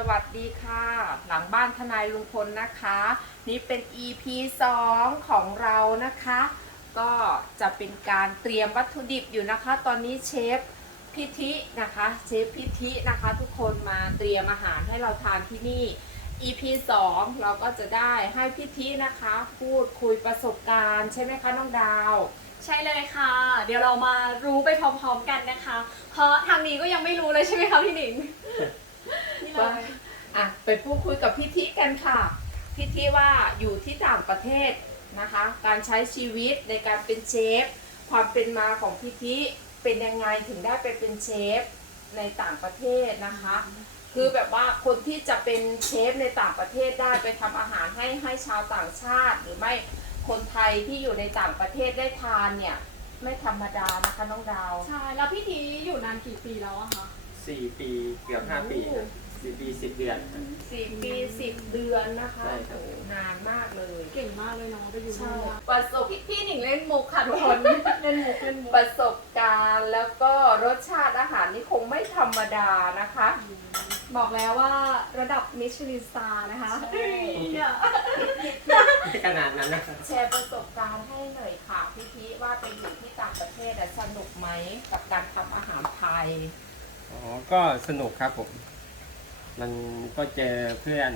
สวัสดีค่ะ หลังบ้านทนายลุงพลนะคะ นี่เป็น EP 2 ของเรานะคะ ก็จะเป็นการเตรียมวัตถุดิบอยู่นะคะ ตอนนี้เชฟพิธินะคะ เชฟพิธินะคะ ทุกคนมาเตรียมอาหารให้เราทานที่นี่ EP 2 เราก็จะได้ให้พิธินะคะ พูดคุยประสบการณ์ใช่ไหมคะน้องดาวใช่เลยค่ะ เดี๋ยวเรามารู้ไปพร้อมๆกันนะคะ เพราะทางนี้ก็ยังไม่รู้เลยใช่ไหมคะพี่หนิง ว่ายอะไปพูดคุยกับพี่ทิกันค่ะ พี่ทิว่าอยู่ที่ต่างประเทศนะคะ การใช้ชีวิตในการเป็นเชฟ ความเป็นมาของพี่ทิเป็นยังไงถึงได้ไปเป็นเชฟในต่างประเทศนะคะ คือแบบว่าคนที่จะเป็นเชฟในต่างประเทศได้ไปทำอาหารให้ให้ชาวต่างชาติ หรือไม่คนไทยที่อยู่ในต่างประเทศได้ทานเนี่ยไม่ธรรมดานะคะน้องดาว ใช่ แล้วพี่ทีอยู่นานกี่ปีแล้วอะคะสี่ปีเกือบห้าปีครับ สี่ปีสิบเดือนครับ สี่ปีสิบเดือนนะคะใช่ครับ โอ้โหนานมากเลยเก่งมากเลยเนาะไปอยู่ใช่นู่นอะประสบพี่พี่หนิงเล่นมุกค่ะทุกคน เล่นมุกเล่นมุกประสบการณ์แล้วก็รสชาติอาหารนี่คงไม่ธรรมดานะคะ บอกแล้วว่าระดับมิชลินสตาร์นะคะใช่เนี่ยไม่ขนาดนั้นนะครับ แชร์ประสบการณ์ให้หน่อยค่ะพี่พีว่าไปอยู่ที่ต่างประเทศอะสนุกไหมกับการทำอาหารไทย อ๋อ ก็สนุกครับผม มันก็เจอเพื่อน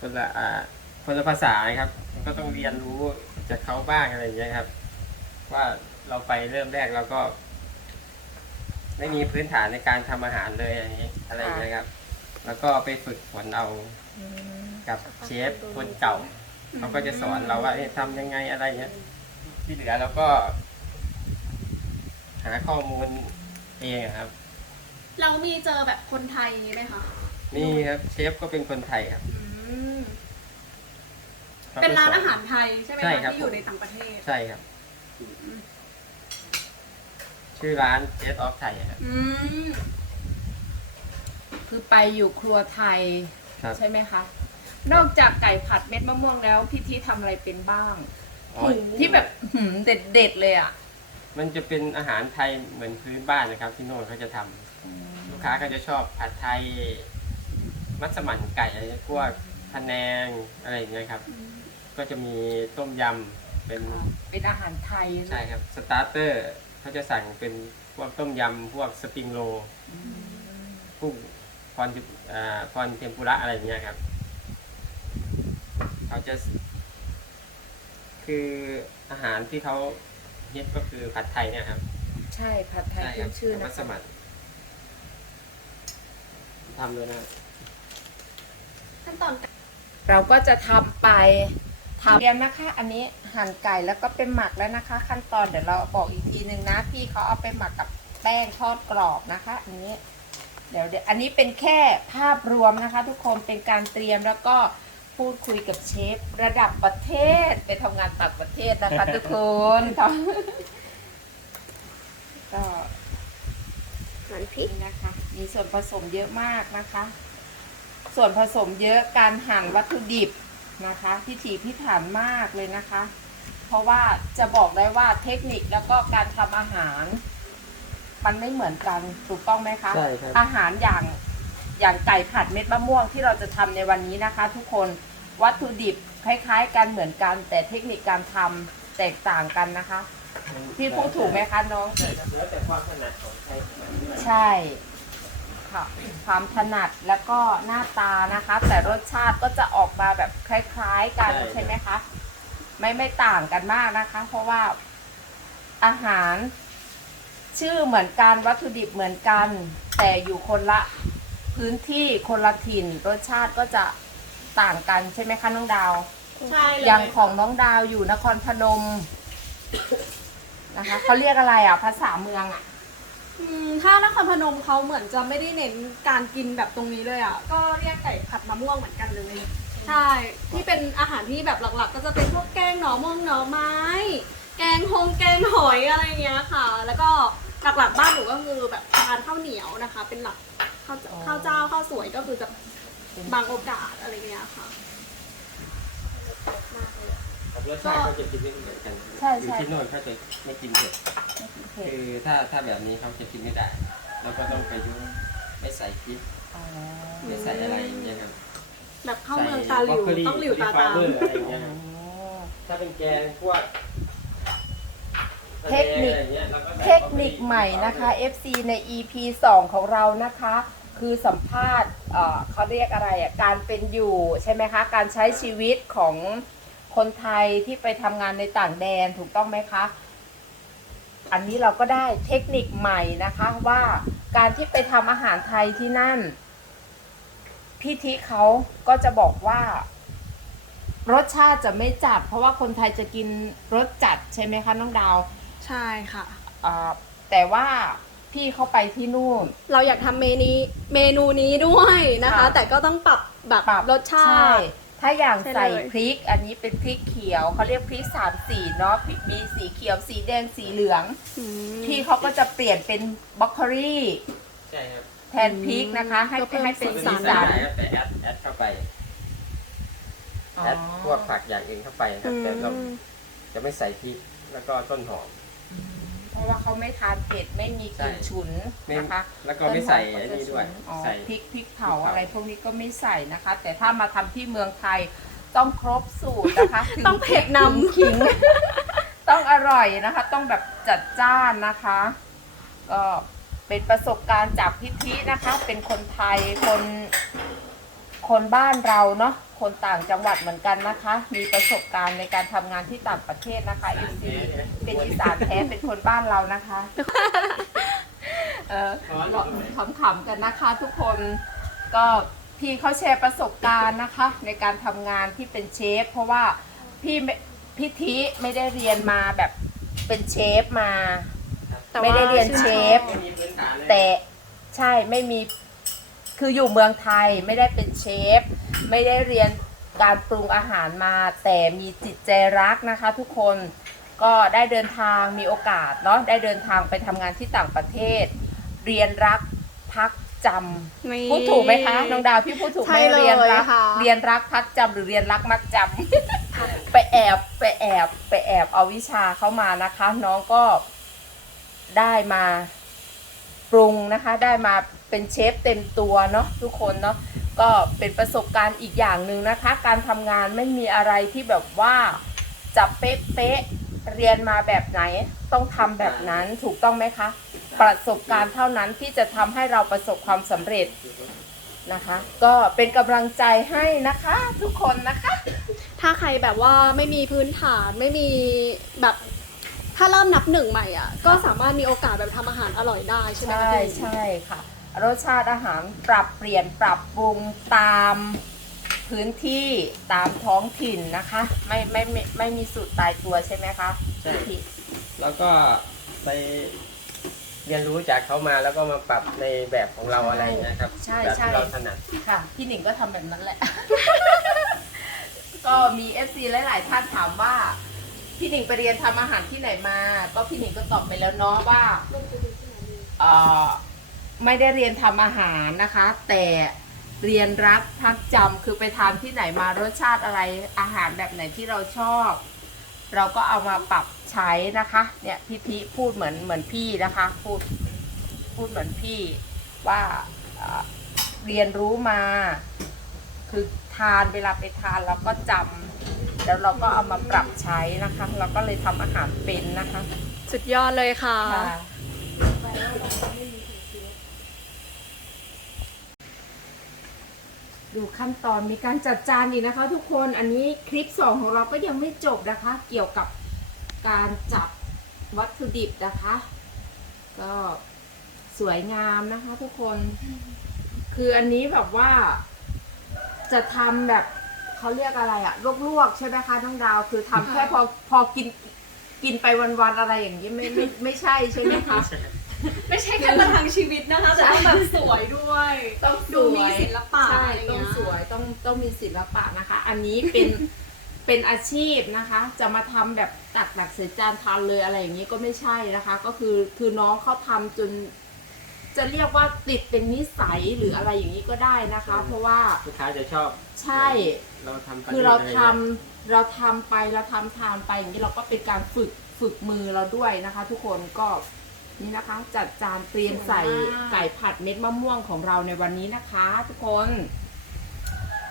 คนละอ่าคนละภาษาครับ ก็ต้องเรียนรู้จากเขาบ้างอะไรอย่างเงี้ยครับ ว่าเราไปเริ่มแรกเราก็ ไม่มีพื้นฐานในการทำอาหารเลยอย่างนี้อะไรอย่างเงี้ยครับ แล้วก็ไปฝึกฝนเอากับเชฟคนเก่าเขาก็จะสอนเราว่าเอ๊ะทำยังไงอะไรเงี้ยที่เหลือเราก็ หาข้อมูลเองอะครับ เรามีเจอแบบคนไทยไหมคะนี่ครับเชฟก็เป็นคนไทยครับอืมขก็เป็นร้านสอาหารไทยใช่ไหมใช่คะครับที่อยู่ในต่างประเทศใช่ครับ ชื่อร้านเจสออฟไทยครับ อืมคือไปอยู่ครัวไทยครับ ใช่ไหมคะ นอกจากไก่ผัดเม็ดมะม่วงแล้วพี่ทีทำอะไรเป็นบ้างอ๋อที่แบบหืมเด็ดๆเลยอะ มันจะเป็นอาหารไทยเหมือนพื้นบ้านนะครับ ที่โน่นเขาจะทำลูก ค้าก็จะชอบผัดไทย มัสมั่นไก่อะไรพวกพะแนงอะไรอย่างเงี้ยครับ ก็จะมีต้มยำเป็นเป็นอาหารไทยใช่ครับสตาร์เตอร์เขาจะสั่งเป็นพวกต้มยำพวกสปริงโรลกุ้งพรอ่าพรเทมปุระอะไรอย่างเงี้ยครับเขาจะ คืออาหารที่เขาเฮ็ดก็คือผัดไทยเนี่ยครับ ใช่ผัดไทยใช่คขึ้รันชื่อมันะสมั่น ทำเลยนะครับขั้นตอนการเราก็จะทำไปทำเตรียมนะคะ อันนี้หั่นไก่แล้วก็เป็นหมักแล้วนะคะ ขั้นตอนเดี๋ยวเราบอกอีกทีหนึ่งนะพี่เขาเอาไปหมักกับแป้งทอดกรอบนะคะ อันนี้เดี๋ยวเดี๋ยวอันนี้เป็นแค่ภาพรวมนะคะ ทุกคนเป็นการเตรียมแล้วก็พูดคุยกับเชฟระดับประเทศไปทำงานต่างประเทศนะคะ ทุกคนทำก็หันพริกนี่นะคะ มีส่วนผสมเยอะมากนะคะ ส่วนผสมเยอะการหั่นวัตถุดิบนะคะพิถีพิถันมากเลยนะคะ เพราะว่าจะบอกได้ว่าเทคนิคแล้วก็การทำอาหาร มันไม่เหมือนกันถูกต้องไหมคะใช่ครับอาหารอย่างอย่างไก่ผัดเม็ดมะม่วงที่เราจะทำในวันนี้นะคะ ทุกคนวัตถุดิบคล้ายๆ กันเหมือนกัน แต่เทคนิคการทำแตกต่างกันนะคะพี่พูดถูกไหมคะน้อง ใช่ ครับแล้วแต่ความถนัดของใครใช่ค่ะ ความถนัดแล้วก็หน้าตานะคะ แต่รสชาติก็จะออกมาแบบคล้าย ๆ กันใช่ไหมคะไม่ไม่ต่างกันมากนะคะ เพราะว่าอาหาร ชื่อเหมือนกันวัตถุดิบเหมือนกัน แต่อยู่คนละพื้นที่คนละถิ่น รสชาติก็จะต่างกันใช่ไหมคะน้องดาว ใช่เลยอย่างของน้องดาวอยู่นครพนม นะคะเขาเรียกอะไรอะภาษาเมืองอะ อืมถ้านครพนมเขาเหมือนจะไม่ได้เน้นการกินแบบตรงนี้เลยอะ ก็เรียกไก่ผัดมะม่วงเหมือนกันเลย ใช่ ที่เป็นอาหารที่แบบหลักๆ ก็จะเป็นพวกแกงหน่อม่วงหน่อไม้ แกงฮงแกงหอยอะไรเงี้ยค่ะ แล้วก็หลักๆบ้านหนูก็คือแบบทานข้าวเหนียวนะคะ เป็นหลักข้าวข้าวเจ้าข้าวสวยก็คือจะบางโอกาสอะไรเงี้ยค่ะ รสชาติเขาจะกินไม่เหมือนกันใช่อยู่ใช่ที่โน่นเขาจะไม่กินเผ็ดคือถ้าถ้าแบบนี้เขาจะกินไม่ได้แล้วก็ต้องไปยุ่งไม่ใส่พริกอ๋อไม่ใส่อะไรอย่างเงี้ยครับแบบเข้าเมืองตาหลิว ใส่ต้องหลิวตาตามบรอกโคลีอะไรอย่างเงี้ยครับอ๋อถ้าเป็นแกงพวกเทคนิค อะไรอย่างงี้ยราก็ใส่เทคนิคใหม่นะคะ FC ใน EP 2 ของเรานะคะ คือสัมภาษณ์เอ่อเขาเรียกอะไรอะการเป็นอยู่ใช่ไหมคะ การใช้ชีวิตของ คนไทยที่ไปทำงานในต่างแดนถูกต้องไหมคะ อันนี้เราก็ได้เทคนิคใหม่นะคะว่าการที่ไปทำอาหารไทยที่นั่น พี่ทิเขาก็จะบอกว่า รสชาติจะไม่จัด เพราะว่าคนไทยจะกินรสจัดใช่ไหมคะน้องดาวใช่ค่ะ อ่าแต่ว่าพี่เขาไปที่นู่น เราอยากทำเมนูเมนูนี้ด้วยนะคะ ค่ะแต่ก็ต้องปรับแบบปรับรสชาใช่ติ ถ้าอย่างใช่ใส่เลยพริก อันนี้เป็นพริกเขียวเขาเรียกพริกสามสีเนาะมีสีเขียวสีแดงสีเหลืองอืมพี่เขาก็จะเปลี่ยนเป็นบล็อกโคลีใช่ครับแทนพริกนะคะ ให้ก็เพิ่มให้เป็นสีสีสัสันนใส่แต่แอดแอดเข้าไปอ๋อแอดพวกผักอย่างอื่นเข้าไปคอืรับมแต่เราจะไม่ใส่พริกแล้วก็ต้นหอม เพราะว่าเขาไม่ทานเผ็ดไม่มีกลิ่นใช่ฉุนไม่นะคะแล้วก็ไม่ใส่ต้หไอ้มก็จะนี่ด้วยฉุอ๋อใส่พริกพริกเผาพริกเผาอะไรพวกนี้ก็ไม่ใส่นะคะ แต่ถ้ามาทำที่เมืองไทยต้องครบสูตรนะคะถึต้องเผ็ดนำขิง ต้องอร่อยนะคะ ต้องแบบจัดจ้านนะคะ ก็เป็นประสบการณ์จากพิธีนะคะ เป็นคนไทยคน คนบ้านเราเนาะคนต่างจังหวัดเหมือนกันนะคะ มีประสบการณ์ในการทำงานที่ต่างประเทศนะคะเอซีเป็นอีสานแท้เป็นคนบ้านเรานะคะ เออขำๆกันนะคะทุกคนก็พี่เขาแชร์ประสบการณ์นะคะ ในการทำงานที่เป็นเชฟ เพราะว่าพี่พี่ทิไม่ได้เรียนมาแบบเป็นเชฟมา แต่ไม่ว่าได้เรียนเชฟ แต่ใช่ไม่มี คืออยู่เมืองไทยไม่ได้เป็นเชฟ ไม่ได้เรียนการปรุงอาหารมา แต่มีจิตใจรักนะคะ ทุกคนก็ได้เดินทางมีโอกาสเนาะได้เดินทางไปทำงานที่ต่างประเทศ เรียนรักพักจำนี่พูดถูกไหมคะน้องดาวพี่พูดถูกไหใช่มเลยเรียนรักค่ะเรียนรักพักจำหรือเรียนรักมักจำไปแอบไปแอบไปแอบเอาวิชาเข้ามานะคะ น้องก็ได้มาปรุงนะคะ ได้มา เป็นเชฟเต็มตัวเนาะทุกคนเนาะก็เป็นประสบการณ์อีกอย่างหนึ่งนะคะ การทำงานไม่มีอะไรที่แบบว่าจะเป๊ะเป๊ะๆเรียนมาแบบไหนต้องทำแบบนั้นถูกต้องไหมคะ ประสบการณ์เท่านั้นที่จะทำให้เราประสบความสำเร็จนะคะ ก็เป็นกำลังใจให้นะคะทุกคนนะคะ ถ้าใครแบบว่าไม่มีพื้นฐานไม่มีแบบถ้าเริ่มนับหนึ่งใหม่อะก็สามารถมีโอกาสแบบทำอาหารอร่อยได้ใช่ไหมใช่คะพี่ใช่ค่ะ รสชาติอาหารปรับเปลี่ยนปรับปรุงตามพื้นที่ตามท้องถิ่นนะคะ ไม่ไม่ไม่ไม่มีสูตรตายตัวใช่ไหมคะใช่ พี่แล้วก็ไปเรียนรู้จากเขามาแล้วก็มาปรับในแบบของเราอะไรอย่างเงี้ยครับใช่แบบใช่ ที่เราถนัด ค่ะ พี่หนิงก็ทำแบบนั้นแหละ ก็มีเอฟซีหลาย ๆ ท่านถามว่า พี่หนิงไปเรียนทำอาหารที่ไหนมา ก็พี่หนิงก็ตอบไปแล้วเนาะว่า เอ่อ ไม่ได้เรียนทำอาหารนะคะ แต่เรียนรักพักจำคือไปทานที่ไหนมารสชาติอะไรอาหารแบบไหนที่เราชอบ เราก็เอามาปรับใช้นะคะเนี่ยพี่พีพูดเหมือนเหมือนพี่นะคะพูดพูดเหมือนพี่ว่าเอ่อเรียนรู้มา คือทานเวลาไปทานเราก็จำแล้วเราก็เอามาปรับใช้นะคะ เราก็เลยทำอาหารเป็นนะคะ สุดยอดเลยค่ะ ค่ะ ดูขั้นตอนมีการจัดจานอีกนะคะ ทุกคนอันนี้คลิปสองของเราก็ยังไม่จบนะคะ เกี่ยวกับการจับวัตถุดิบนะคะ ก็สวยงามนะคะ ทุกคน คืออันนี้แบบว่า จะทำแบบเขาเรียกอะไรอะลวกๆใช่ไหมคะน้องดาว คือทำแค่พอพอกินกินไปวันๆอะไรอย่างนี้ไม่ไม่ไม่ใช่ใช่ไหมคะ ไม่ใช่แค่ประทังชีวิตนะคะแต่ต้องแบบสวยด้วย ต้องสวยดูมีศิลปะใช่อะไรอย่างเงี้ต้อยงสวยต้องต้องมีศิลปะนะคะ อันนี้เป็น เป็นอาชีพนะคะ จะมาทำแบบตักหลักเสียจานทานเลยอะไรอย่างนี้ก็ไม่ใช่นะคะ ก็คือคือน้องเขาทำจน จะเรียกว่าติดเป็นนิสัยหรืออะไรอย่างนี้ก็ได้นะคะ เพราะว่าลูกค้าจะชอบใช่ เราทำไปคือเรารื่ยๆทำเราทำไปเราทำทานไปอย่างนี้เราก็เป็นการฝึกฝึกมือเราด้วยนะคะ ทุกคนก็ นี่นะคะ จัดจานเตรียมใส่สวยมากไก่ผัดเม็ดมะม่วงของเราในวันนี้นะคะ ทุกคน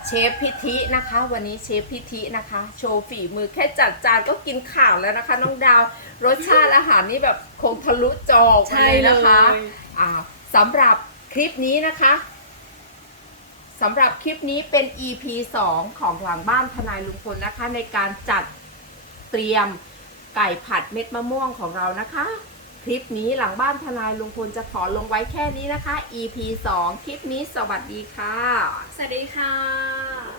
เชฟพิธินะคะ วันนี้เชฟพิธินะคะ โชว์ฝีมือแค่จัดจานก็กินข่าวแล้วนะคะ น้องดาว รสชาติอาหารนี่แบบคงทะลุจอออกมาเลยนะคะอ่าสำหรับคลิปนี้นะคะสำหรับคลิปนี้เป็น EP 2 ของหลังบ้านทนายลุงพลนะคะ ในการจัดเตรียมไก่ผัดเม็ดมะม่วงของเรานะคะ คลิปนี้หลังบ้านทนายลุงพลจะขอลงไว้แค่นี้นะคะ EP 2 คลิปนี้สวัสดีค่ะ สวัสดีค่ะ